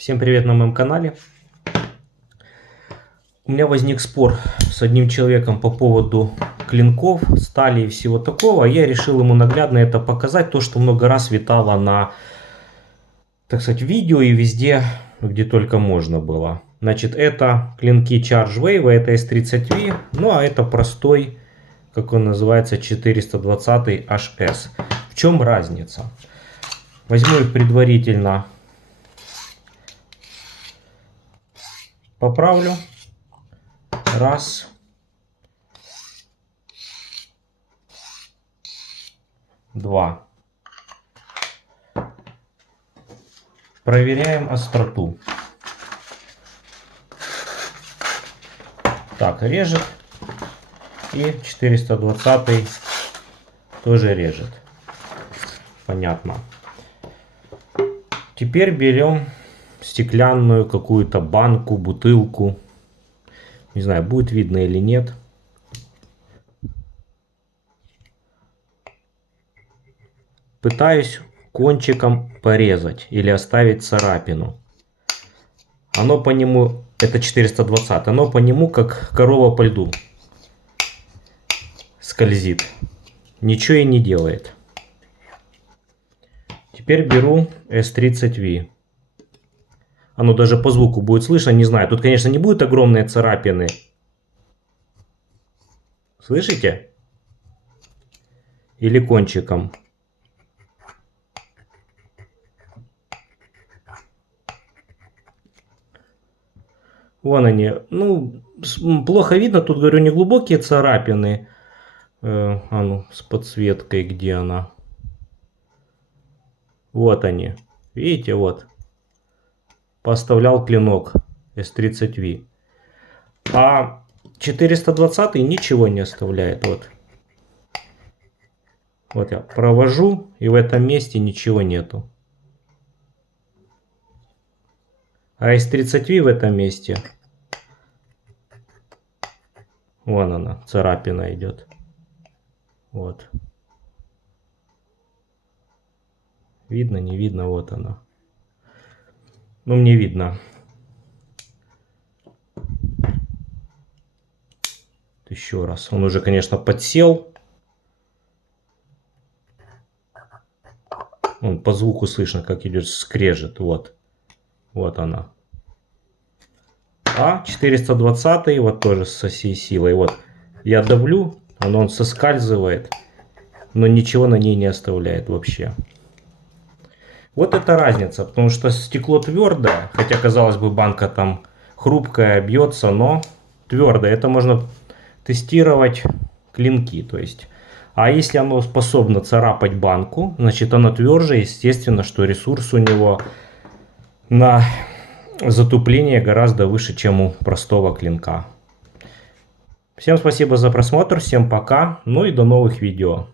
Всем привет на моем канале. У меня возник спор с одним человеком по поводу клинков, стали и всего такого. Я решил ему наглядно это показать, то, что много раз витало на, так сказать, видео и везде, где только можно было. Значит, это клинки Charge Wave, это S30V, ну а это простой, как он называется, 420 HS. В чем разница? Возьму их предварительно, поправлю. Раз. Два. Проверяем остроту. Так, режет. И 420 тоже режет. Понятно. Теперь берем стеклянную какую-то банку, бутылку. Не знаю, будет видно или нет. Пытаюсь кончиком порезать или оставить царапину. Оно по нему, это 420, оно по нему как корова по льду скользит. Ничего и не делает. Теперь беру S30V. Оно даже по звуку будет слышно, не знаю. Тут, конечно, не будет огромные царапины. Слышите? Или кончиком. Вон они. Ну, плохо видно. Тут, говорю, не глубокие царапины. А ну, с подсветкой, где она? Вот они. Видите, вот. Поставлял клинок S30V. А 420 ничего не оставляет. Вот. Вот я провожу, и в этом месте ничего нету. А S30V в этом месте, вон она, царапина идет. Вот. Видно, не видно, вот она. Ну, мне видно. Еще раз. Он уже, конечно, подсел. Вон, по звуку слышно, как идет скрежет. Вот. Вот она. А 420 вот тоже со всей силой. Вот. Я давлю, он соскальзывает. Но ничего на ней не оставляет вообще. Вот это разница. Потому что стекло твердое. Хотя, казалось бы, банка там хрупкая, бьется, но твердое. Это можно тестировать клинки. То есть, а если оно способно царапать банку, значит оно тверже. Естественно, что ресурс у него на затупление гораздо выше, чем у простого клинка. Всем спасибо за просмотр. Всем пока. Ну и до новых видео.